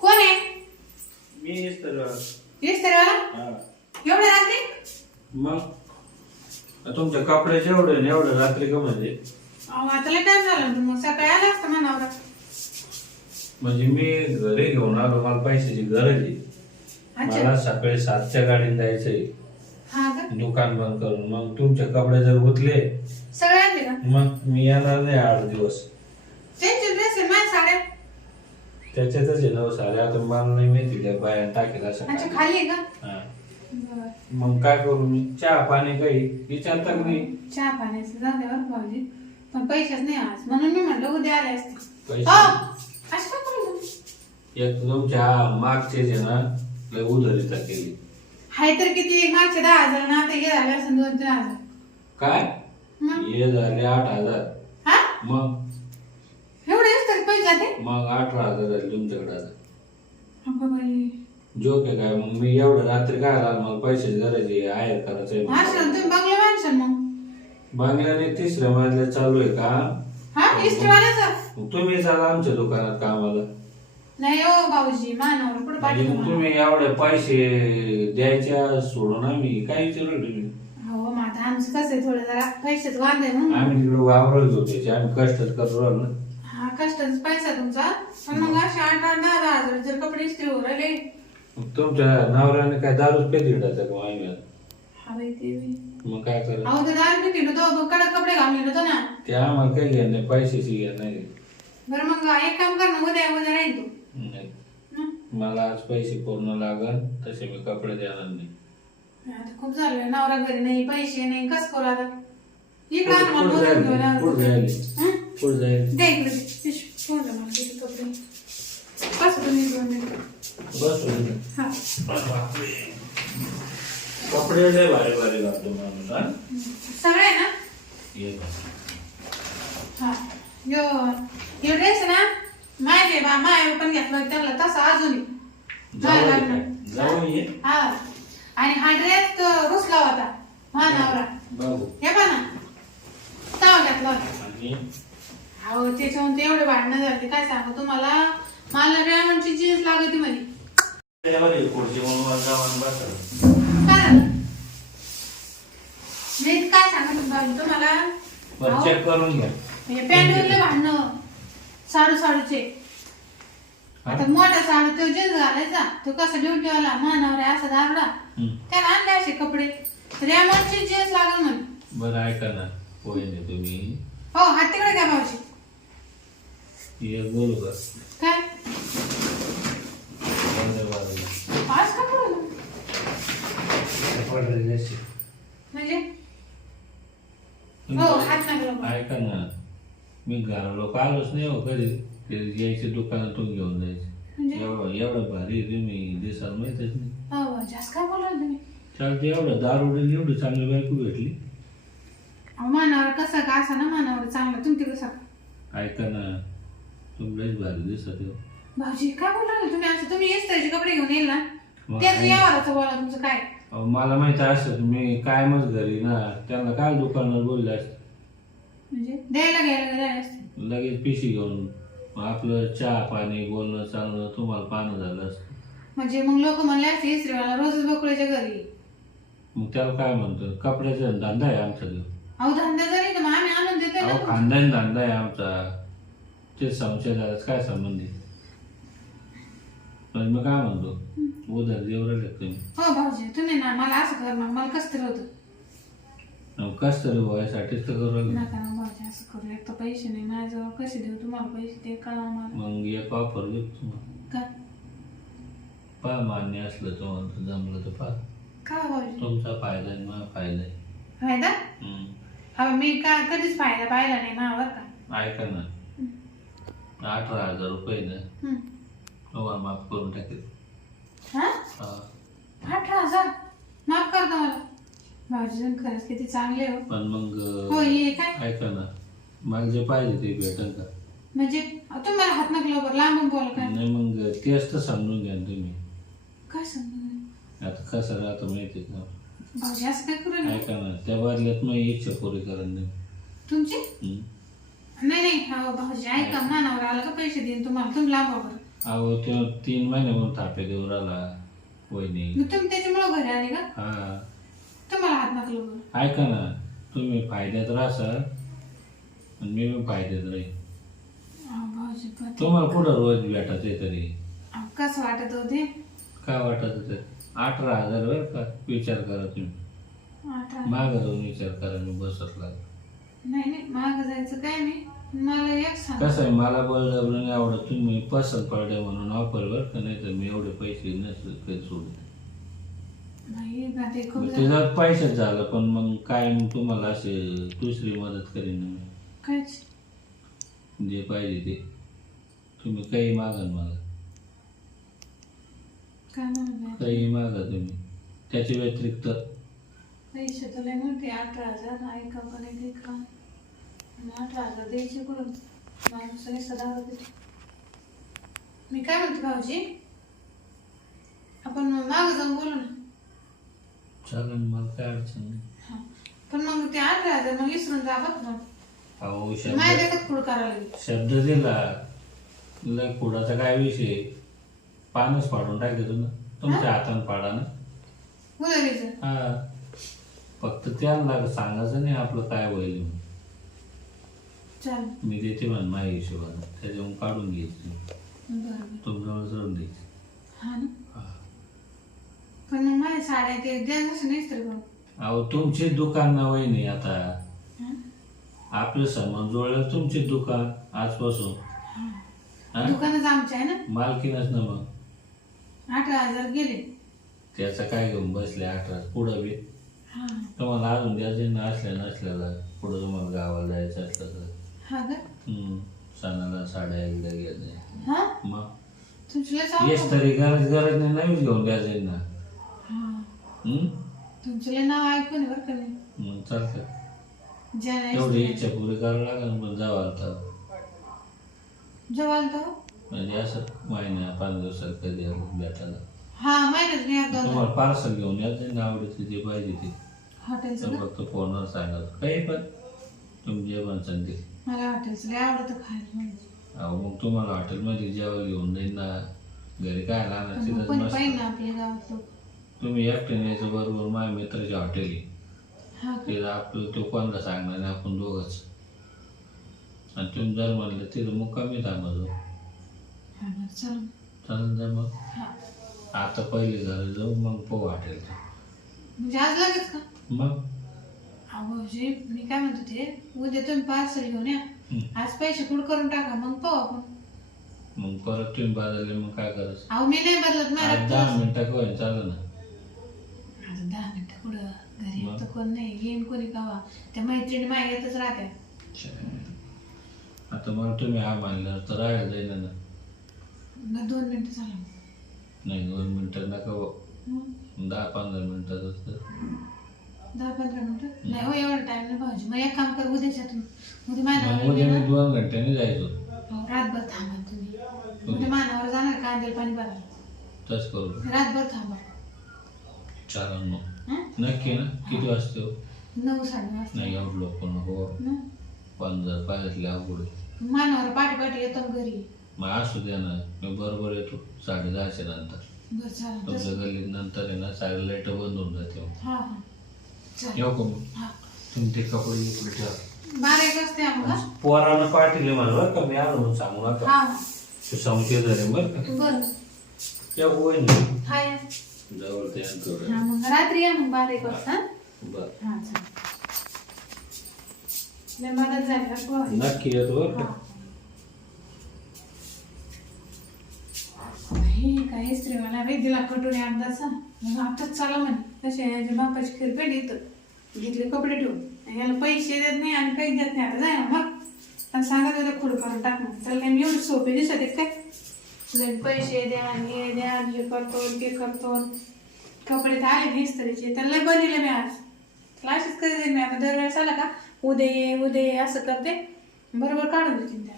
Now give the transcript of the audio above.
कोण आहे? मी हा. एवढ्या रात्री? मग? तुमच्या कपड्याचे एवढे एवढं रात्री का म्हणजे? अहो, आता लय टाइम झाला ना मग सकाळी आला असता मनावर. म्हणजे मी घरी घेऊन आलो मला पैशाची गरज आहे. मला सकाळी सातच्या गाडीने जायचंय. हा दुकान बंद करून. मग तुमचे कपडे जर गुतले मग मी येणार नाही आठ दिवस त्यांचे ड्रेस आहे माझ्या साड्या त्याच्यातच आहे नऊ साडे आता मला नाही माहिती त्या बाया टाकेल असं अच्छा काय. खाली आहे का? हा. बरं. मग काय करू मी? चहा पाणी काही? विचारता का नाही चहा पाण्याचं जाऊ द्या बरं भाऊजी. पण पैसेच नाही आज. म्हणून मी म्हटलं उद्या आले असते. पैसे? हो. असं करू? एक तुमच्या मागचे जे ना लय केली. हाय तर किती? मागचे दहा हजार ना आता हे झाले असं दोन तीन हजार. काय? मग? हे झाले आठ हजार. हा? मग? जाते? मग अठरा हजार झाले तुमच्याकडे आता. अगं बाई. जोक आहे काय? मग मी एवढं रात्री काय आला? मला पैशाची गरज आहे आहेर करायचंय असं मला. तुम्ही बंगला माणसाल मग. बांगल्याने तिसऱ्या मजल्यात चालू आहे का? हा इस्टवाल्याचा मग तुम्ही चाला आमच्या दुकानात कामाला. नाही हो भाऊजी मानवर कुठं म्हणजे पाठवू मग तुम्ही एवढे पैसे द्यायच्या सोडून आम्ही काय विचारलं तुम्ही. हो मग आता आमचं कसं आहे थोडं जरा पैशाच वांद आहे म्हणून. आम्ही तिकडे वावरत होते त्याचे आम्ही कष्टच करतो ना. हा कष्टाचा पैसा तुमचा. पण मग असे आठ आठ दहा दहा हजार जर कपडे इस्त्री हो राहिले. तुमच्या नवऱ्याने काय दारूच पेट का आम्ही हा बाई ते बी. मग काय करा? अहो ते दार बी किलो तो कडक कपडे घालून होतो ना. ते आम्हाला काही घेणं नाही. पैशाची घेणं नाही. बरं मग एक काम कर ना. उद्या उद्या राहील तू. नाही. हं? मला आज पैसे पूर्ण लागल तसे मी कपडे देणार नाही. आता खूप झालं. नवरा घरी नाही पैसे नाही. कस करू आता? इकडे आण मला पुढे बसून घेऊन हं? पुढे जाईल दे इकडे दे. पिशवी. ठेवून दे मला तिथे कपडे कसं तुम्ही दोन मिनिटं. बस हा कपडे लय भारी भारी घालतो माणूस हा सगळे ना ये बघ. हा यो यो ड्रेस ना माझे बा माय पण घेतला होता त्यांना तसा अजूनही जाऊ हा, ये लागणार. काय? जाऊ ये हा आणि हा ड्रेस रुसला होता हा नवरा बाबू हे पण ना तवा घेतला होता आणि अहो त्याच्याहून ते एवढे भांडणं झाले. काय सांगू तुम्हाला? मला रेमंडची जीन्स लागती म्हणे. खुर्ची म्हणून जाऊन काय झालं? मी काय सांगत होते तुम्हाला? बरं अहो, चेक करून घ्या. पॅन्टवरले भांडणं. साडू साडूचे आता मोठा साडू तो जीन्स घालायचा. तो कसा मानावर आहे असा. त्याला आणले असे कपडे. रेमंडची जीन्स लागल म्हणे. बरं ऐका ना. ना तुम्ही हो हात तिकडे घ्या भाऊजी ये बोलू का काय. आज का असे. म्हणजे? हो हात बा. ऐका ना मी घरा लोक आलोच नाही हो कधी ते यायचे दुकानातून घेऊन जायचे. म्हणजे? एवढं एवढं भारी तुम्ही दिसाल माहितच नाही. हो जास्त काय बोलाल तुम्ही? चालते एवढं दारू एवढी चांगली बायको भेटली. मानावर कसं का असं ना मानावर चांगलं तुम्ही तिकडे सांगा. ऐका ना तुम्ही लयच भारी दिसत आहे. हो. भाऊजी काय बोलाल तुम्ही? असं तुम्ही इस्त्रीचे कपडे घेऊन येईल ना मग त्याचं आई- बोला तुमचं काय. अहो, मला माहिती असत मी कायमच घरी ना त्यांना काय दुकानात बोलले असते? म्हणजे द्यायला घ्यायला असते. लगेच पिशी घेऊन आपलं चहा पाणी बोलणं चालणं तुम्हाला पानं झालं असतं. म्हणजे मग लोक म्हणले असते इस्त्रीवाला रोजच बकुळ्याच्या घरी. मग त्याला काय म्हणतो कपड्याचा धंदा आहे आमचा तो. अहो धंदा जरी तर मग आम्ही आणून देतोय ना अहो तुमचं. खानदानी धंदा आहे आमचा. ते संशयाचा काय संबंध आहे? पण मी काय म्हणतो? उदर देवर तुम्ही? हो भाऊजी तुम्ही ना मला असं करणार मला कसं तरी होतं कस तरी व्हायसाठीच तर करू राहिलो. नका ना भाऊजी असं करू एक तर पैसे नाही माझ्याजवळ कसे देऊ तुम्हाला पैसे ते कळा मला. मग एक ऑफर देतो तुम्हाला? काय पहा मान्य असलं तुम्हाला तर जमलं तर पहा काय भाऊजी? तुमचा फायदा आहे माझा फायदा आहे. फायदा? हम्म. हा मी का कधीच फायदा पाहिला नाही ना बरं का? ऐका ना. अठरा हजार रुपये ना. तुम्हाला माफ करून टाकेल. हा? हा. अठरा हजार? माफ करतो मला भाऊजी जण खरंच किती चांगले हो. पण मग हो हे काय? ऐका ना. मला जे पाहिजे ते भेटेल का? म्हणजे तुम्ही मला हात नकलो बरं लांबून बोला काय? नाही मग तेच तर समजून घ्या ना तुम्ही. काय समजा आता कसं राहतं माहिती का? भाऊजी असं काय करू ऐका ना त्या बदल्यात मग इच्छा पुरी करून नाही. तुमची. नाही नाही भाऊजी ऐका मानावर आला का पैसे देईन तुम्हाला? तुम्ही अहो तो तीन महिने म्हणून थापे देऊ राहिला वहिनी. मग तुम्ही त्याच्यामुळं घरी आले का? हा. तुम्हाला हात नाकलो ऐका ना तुम्ही फायद्यात आणि मी पण फायद्यात राहील अहो, भाऊजी पण तुम्हाला कुठं रोज भेटायचं तरी? अहो, कसं वाटत होते काय वाटत ते अठरा हजार बरं का विचार करा तुम्ही. आता मागं जाऊन विचार करा मी बसत लागलो. नाही नाही मागं जायचं काय नाही. मला एक सांग. कसं आहे मला बळजबरी नाही आवडत. तुम्ही पसंत पडले म्हणून ऑफर बरं का नाही तर मी एवढे पैसे नसते काही सोडले नाही ना ते खूप मग झालं. त्याच्यात पैसेच झालं पण मग काय मग तुम्हाला असे दुसरी मदत करीन मी? काहीच जे पाहिजे ते. तुम्ही काही मागा ना मला काय काही मागा तुम्ही. त्याच्या व्यतिरिक्त पैसे तर लय मोठे अठरा हजार ऐका पण एक का हजार द्यायचे सदा मी काय म्हणते भाऊजी? आपण मागं जाऊन बोलू ना. चालेल मला काय अडचण नाही. हा. पण मग ते अठरा हजार मग विसरून जा बघ ना. अहो माझ्या शब्द देखत पुढं करायला? लागेल शब्द दिला. लय पुढाचा काय विषय? पानच पाडून टाकायचो ना. तुमच्या हातानं पाडा ना. उद्या घ्यायचं हा. फक्त त्याला सांगायचं नाही आपलं काय होईल म्हणून. मी देते म्हण माझ्या हिशोबानं. त्याच्यावरून काढून घ्यायची. बरं. बरं तुमच्यावर जळून द्यायची. हा ना? हा. पण मग माझ्या साड्या ते द्यायचं तर करू अहो तुमचे दुकान ना नाही आता. हा? आपलं सामान जोडलं तुमचे दुकान आजपासून. हा? दुकानच आमचे आहे ना? मालकीनच ना मग. अठरा हजार गेले. त्याचं काय घेऊन बसले अठरा पुढं बी. हा. तुम्हाला अजून द्यायचं ना असल्या नसल्याला पुढं तुम्हाला गावाला जायचं असलं तर. हा का? हम्म, सणाला साड्या एकदा घ्यायचं हा? मग? येस तरी गरज गरज नाही नवीन घेऊन द्यायचं ना हा. हम्म? नाव ऐकून आहे बरं का मी मग चालतं ज्याला एवढी इच्छा पुरी करावं लागेल पण जावं आता तो म्हणजे असं महिन्या पाच दिवसात कधी आलं भेटायला. हा माहितीच नाही एकदा तुम्हाला पार्सल घेऊन यायचं ना आवडीचं जे पाहिजे ते. हॉटेलचं ना? फक्त फोनवर सांगा काही पण. तुम्ही जे म्हणसान ते मला हॉटेलचं लय आवडतं खायला. म्हणजे अहो मग तुम्हाला हॉटेलमध्ये जेव्हा घेऊन जाईन ना. घरी काय लागणार पण मग तिथंच कोणी मस्त. ना आपल्या गावात लोक. तुम्ही एकट्याने यायचं बरोबर माझ्या मित्राची हॉटेल आहे. हा का? तिथं आपलं तो कोणता सांगणार नाही आपण दोघंच. आणि तुम्ही जर म्हणलं तिथं मुक्कामी थांबायचो हा बरं चल. चालेल जर मग. हा. आता पहिले घरी जाऊ मग पोह हॉटेल म्हणजे आज लगेच का? मग? अहो जी मी काय म्हणतो ते उद्या तुम्ही पार्सल घेऊन या. आज पैसे कुड करून टाका? मग पाहू आपण. मग परत तुम्ही बदलले मग काय करायचं अहो मी नाही बदलत मला आज दहा मिनिटं होईल चालेल ना. आता दहा मिनिटं पुढं घरी मग? तर कोण नाही येईन कोणी कावा? त्या मैत्रिणी माय येतच राहत्या. आता मला तुम्ही हा मानल्यावर तर राहायला जाईन ना. मग दोन मिनिटं झालं. नाही दोन मिनिटं नका हो. दहा पंधरा मिनिटाचं तर दहा पंधरा मिनिटं नाही हो एवढा टाइम नाही भाऊजी मग एक काम कर उद्या मग मानावर उद्या येईन मी दोन घंट्याने जायचो. हो, रातभर थांबा तुम्ही. उद्या मानावर जाणार कांदे पाणी भरायला. तस करू. रातभर थांबा. चालेल मग. हं? नक्की ना? किती वाजते? नऊ साडे वाजता. नाही एवढं लोक नको. हं? पण जर पाहिजे अवघड. आहे. मानावर पाठी पाठी येतो ना घरी. मग असू द्या ना. मी बरोबर येतो. साडे दहाच्या नंतर. बरं चालेल. तसं तुमच्या गल्लीत नंतर आहे ना साडे लाइट बंद होऊन जाते. हा हा. येऊ का मग? ते कपडे इकडे ठेवा? पोरानं पाठीले मला बरं का मी आलो म्हणून सांगू नका. हा. हा. संशय झाले बरं का. बरं. या हा जवळ ते अंतर हा मग रात्री या मग बारा एक वाजता? बरं. हा चालेल. लय मदत झाली. नक्की येतो बरं. का. हे. काही स्त्री मला बाई दिला कटोरी अंदाचा मग आताच चाला म्हणे तसे याच्या बापाची खिरपेट येतं घेतले कपडे ठेवून. आणि याला पैसे देत नाही आणि काही देत नाही. आता जाय ना मग पण सांगा होतं खुड करून टाक मग त्याला काही एवढे सोपे दिसत आहेत काय? तुला पैसे द्या आणि हे द्या आणि हे करतो ते करतो. कपडे तर आले नाही इस्त्रीचे तर लय बनले मी आज. त्याला असेच कधी मी? आता दरवेळेस आला का? उद्या ये उद्या ये असं करते. बरोबर काढून देते त्या.